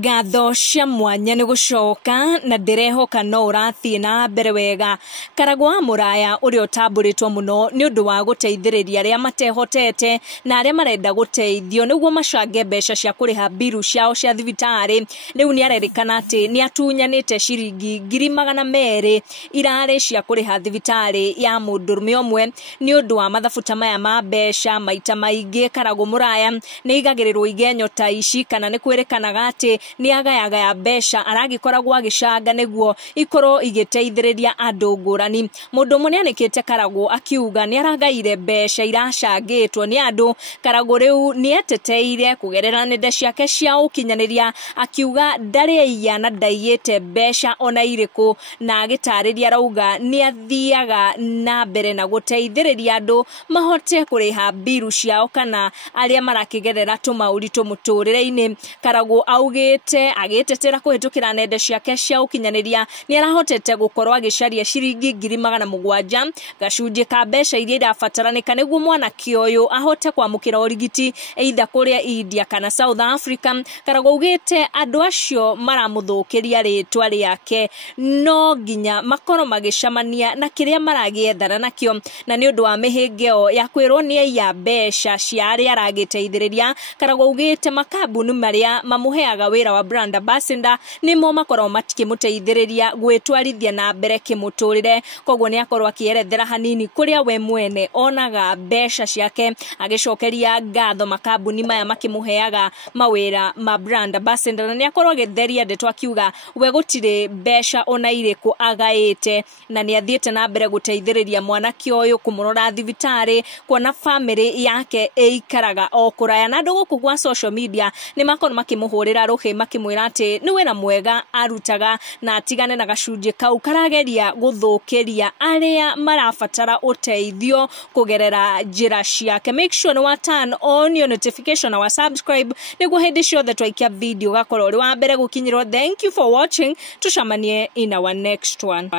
Ngatho cia mwanya nĩ gũcoka na ndĩrehoka no ũrathiĩ na mbere wega. Karagu wa Mûrûaru ũrĩa ũtambũrĩtwo mũno nĩ ũndũ wa gũteithĩrĩria arĩa matehotete na arĩa marenda gũteithio nĩguo macange mbeca cia kũrĩha biru ciao cia thibitarĩ. Rĩu nĩ arerĩkana atĩ nĩ atunyanĩte ciringi 200,000 irarĩ cia kũrĩha thibitarĩ ya mũndũrũme ũmwe nĩ ũndũ wa mathabu maya ma mbeca. Maita maingĩ Karagu Mûrûaru nĩ igagĩrĩrwo igenyo ta ici, kana nĩ kwĩrĩkanaga atĩ ni agayagaya mbeca aragikoragwo agicanga niguo ikorwo igiteithĩrĩria andũ ngũrani. Mũndũ ũmwe nĩanĩkĩte Karagu akiuga nĩ aragaire mbeca iracangĩtwo nĩ andũ. Karagu rĩu nĩ eteteire kugerera nenda ciake cia ũkinyanĩria akiuga ndarĩ iya na ndaiyĩte mbeca ona irĩkũ, na agĩtarĩria arauga nĩ athiaga na mbere na gũteithĩrĩria andũ mahote kũrĩha biru ciao kana arĩa marakĩgerera tũmaũritũ mũtũrĩre-inĩ. Karagu agĩtetera kũhetũkĩra nenda ciake cia ũkinyanĩria nĩ arahotete gũkorwo agĩcaria ciringi 700,000 gacunjĩ ka mbeca iria irabatarĩka nĩguo mwanake ũyũ ahote kwamũkĩra ũrigiti either kũrĩa India kana South Africa. Karagu augĩte andũ acio maramũthũkĩria rĩtwa rĩake no nginya makorwo magĩcamania na kĩrĩa maragĩethana nakĩo, na nĩ ũndũ wa mĩhĩnga ya kwĩrwo nĩ aiya mbeca cia arĩa aragĩteithĩrĩria. Karagu augĩte makambuni marĩa mamuheaga wĩra wa brand ambassador nimo makorwo matikĩmũteithĩrĩria gwĩtwarithia na mbere kĩmũtũrĩre. Koguo nĩ akorwo akĩerethera hanini kũrĩa we mwene onaga mbeca ciake, agĩcokeria ngatho makambuni maya makĩmũheaga mawĩra ma brand ambassador, na nĩ akorwo agĩtheria ndeto akiuga we gũtirĩ mbeca ona irĩkũ agaĩte, na nĩ athiĩte na mbere gũteithĩrĩria mwanake ũyũ kũmũrora thibitarĩ, kuona family yake ĩikaraga o kũraya. Na andũ gũkũ kwa social media nĩ makorwo makĩmũhũrĩra rũhĩ makĩmwĩra atĩ nĩ wĩra mwega arutaga na atigane na gacunjĩ kau karageria gũthũkĩria arĩa marabatara ũteithio kũgerera njĩra ciake. Make sure nĩ wa turn on your notification na wa subscribe nĩguo hĩndĩ ciothe twaikia video gakorwo ũrĩ wa mbere gũkinyĩrwo. Thank you for watching. Tucemanie in our next one.